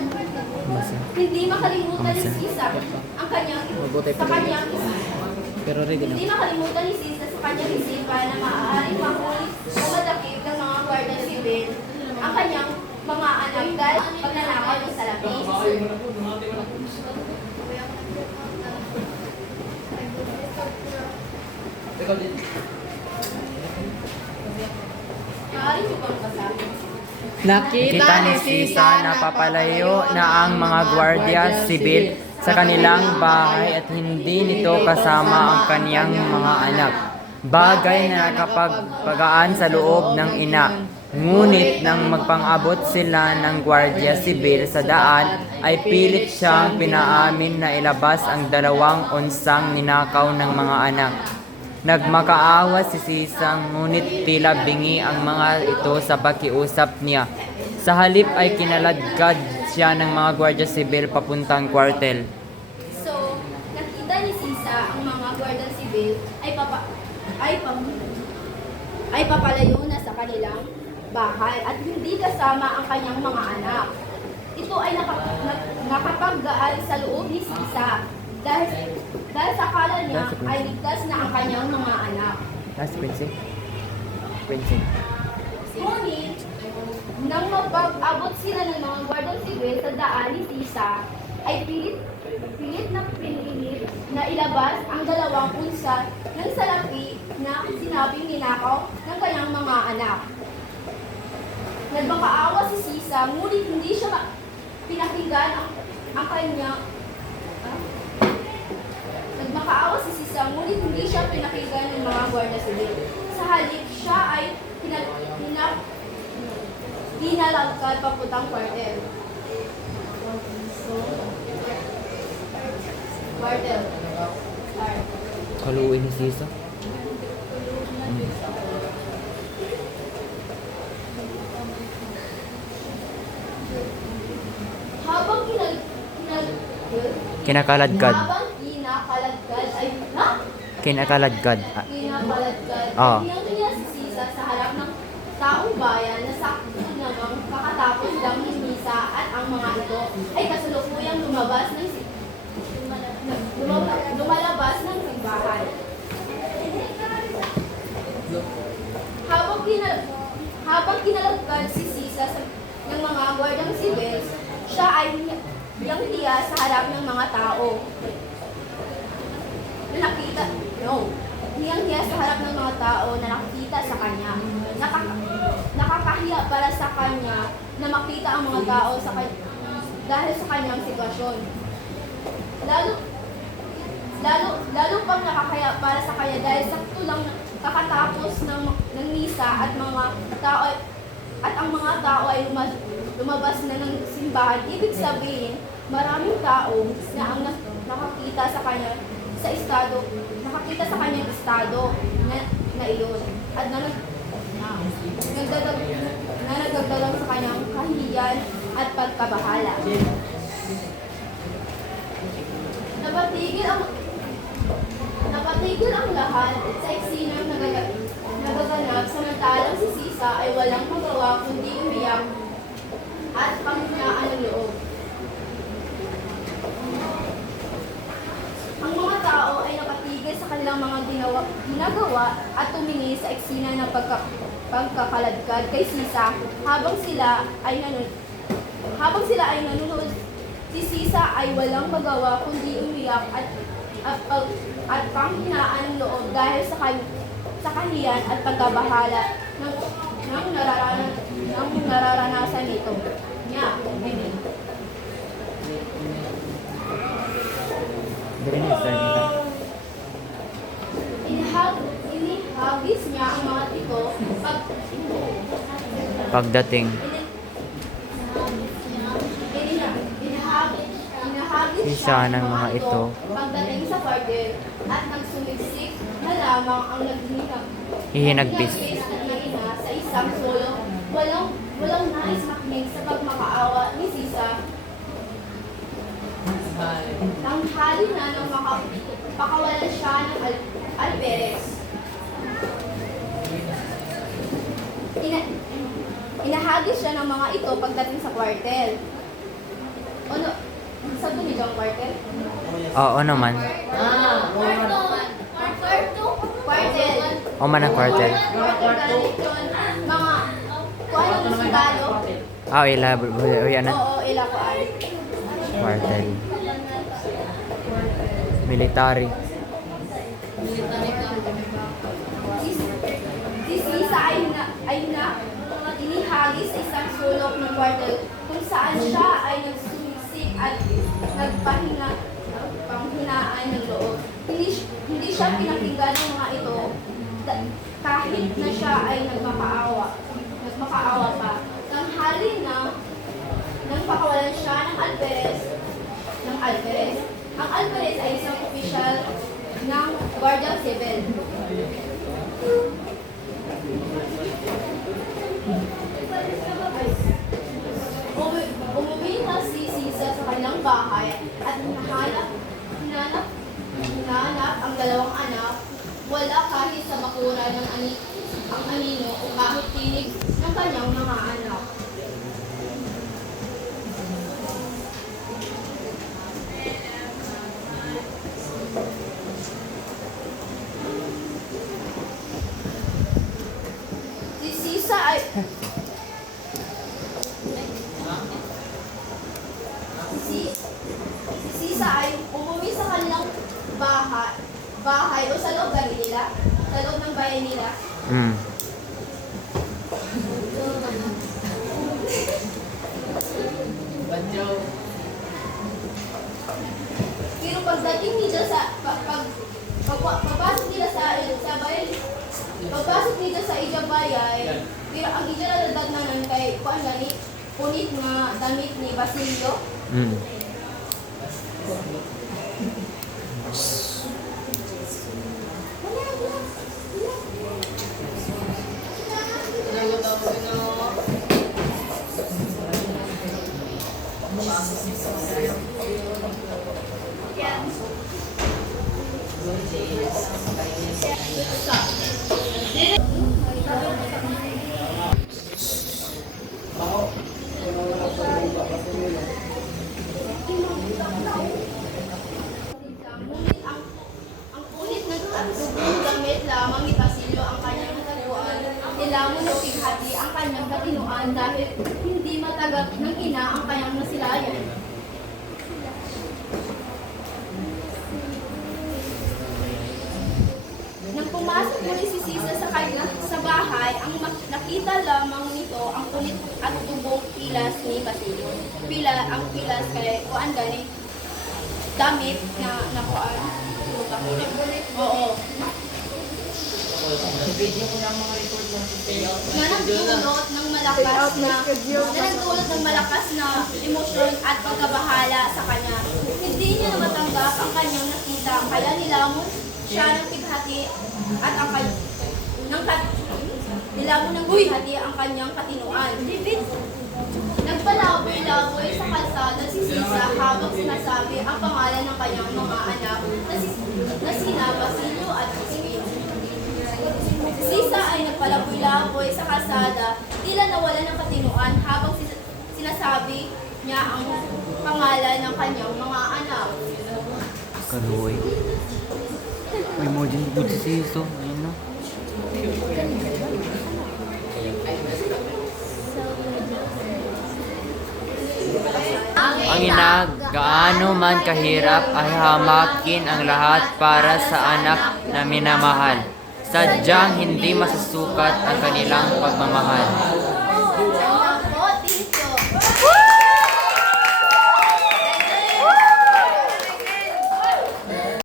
Hindi makalimutan ni Sisa ang kanyang Pero ready na. Hindi makalimutan ni Sisa sa kanyang isipan na maaaring makulit o madakip ng mga gwardiya sibil ang kanyang mga anak dahil pagnanakaw ng salapi. Maaari niyo bang basahin? Nakita ni Sisa na papalayo na ang mga gwardiya sibil sa kanilang bahay at hindi nito kasama ang kaniyang mga anak. Bagay na nakapagpagaan sa loob ng ina. Ngunit nang magpang-abot sila ng gwardiya sibil sa daan, ay pilit siyang pinaamin na ilabas ang 2 onsang ninakaw ng mga anak. Nagmakaawa si Sisa, ngunit tila bingi ang mga ito sa pakiusap niya. Sa halip ay kinaladkad siya ng mga gwardiya sibil papuntang kwartel. So, nakita ni Sisa ang mga gwardiya sibil ay papalayo na sa kanilang bahay at hindi kasama ang kanyang mga anak. Ito ay nakapaggaan sa loob ni Sisa dahil sa akala niya ay ligtas na ang kanyang mga anak. Last Quincy. Ngunit, nang mapag-abot sila ng mga gwardiya sibil sa daan ni Sisa, ay pilit na ilabas ang 2 unsa ng salapi na sinabing ninakaw ng kanyang mga anak. Nagmakaawa si Sisa, ngunit hindi siya pinakinggan ang kanyang Nagmakaawa si Sisa, ngunit hindi siya pinakinggan ng mga gwardiya sibil. Sa halip, siya ay hinalagkad papuntang kwartel. Kwartel. Kaluin ni Sisa. Habang Kinakaladkad. kinakaladkad Oo. hiyang niya si Sisa sa harap ng taong bayan na sakto namang kakatapos lang ni Misa at ang mga ito ay kasalukuyang lumalabas ng simbahan. Habang kinalagkad si Sisa ng mga gwardyang sibil, siya ay hiyang-hiya sa harap ng mga tao. Hiyang-hiya sa harap ng mga tao na nakikita sa kanya. Nakakahiya para sa kanya na makita ang mga tao dahil sa kanyang sitwasyon. Lalo pang nakakaya para sa kanya dahil sakto lang kakatapos ng misa at ang mga tao ay lumabas na ng simbahan. Ibig sabihin, maraming tao na ang nakakita sa kanyang estado na iyon at nagdadalang sa kanyang kahihiyan at pagkabahala. Napatigil ang lahat sa eksinang nagaganap samantalang si Sisa ay walang magawa kundi umiyak at panghinaan ng loob. Ang mga tao ay nakatigil sa kanilang mga ginagawa at tumingin sa eksena ng pagkakaladkad kay Sisa habang sila ay nanonood. Si Sisa ay walang magawa kundi umiyak at panghinaan ng loob dahil sa kahiyan at pagkabahala ng nararanasan nito. Amen. Inihagis niya ang mga ito Pagdating. Isa ng mga ito. Pagdating sa kwartel at nagsumiksik na lamang ang Hihinagpis. ng ina sa isang solo. Walang nais makinig sa pagmakaawa ni Sisa. Tanghali na nang pakawalan siya ng alperes. Inahagis siya ng mga ito pagdating sa kwartel. Ano? Sa ni John Quartel? Oo naman. Quartel. O man ang quarter. Quartel mga kung ano ng sundalo. Ah, ila. Yan na. Oo, ila ko ay. Quarter. Military. Si Sisa ay inihagis sa isang sulok ng kwartel kung saan siya ay nagsumisik at panghinaan ng loob. Hindi siya pinakinggan ng mga ito kahit na siya ay nagmakaawa pa. Tanghali na nang pakawalan siya ng Alvarez. Ang Alvarez ay isang opisyal ng Guardia Civil. Umuwi na si Sisa sa kanilang bahay at hinanap ang dalawang anak. Wala kahit sa bakura ng ang anino o kahit tinig ng kanyang mga anak. Si Sisa ay si Sisa ay umuwi sa kanilang bahay o sa loob nila, sa loob ng bayan nila. Mm. Pero pagdating nila pagpasok nila sa bayan, pagpasok nila sa Ijabayay, pero ang ija nadadagnanan kay kuan gani punit nga damit ni Basilio. Mm. Ngunit ang punit ng dugong damit lamang ni Basilio ang kanyang natagpuan. Nilamon ng pighati ang kanyang katinuan dahil hindi matagap ng ina ang kanyang nasilayan. Nang pumasok muli si Sisa sa bahay, ang nakita lamang nito ang punit at dugong pilas ni Basilio. Ang pilas kay kuan gani damit na nakuan. Oo. Na nagdulot ng malakas na emosyon at pagkabahala sa kanya. Hindi niya na matanggap ang kanyang nakita, kaya nilamon siya ng pighati at ang nilamon ng pighati ang kanyang katinuan. Nagpalaboy-laboy sa kalsada si Sisa habang sinasabi ang pangalan ng kanyang mga anak na sina Basilio at Crispin. Si Sisa ay nagpalaboy-laboy sa kalsada, tila nawala ng katinuan habang sinasabi niya ang pangalan ng kanyang mga anak. Kaluoy. May mo din good si Siso. Ayun na. Ang ina, gaano man kahirap ay hamakin ang lahat para sa anak na minamahal. Sadyang hindi masusukat ang kanilang pagmamahal. Ako, Tito.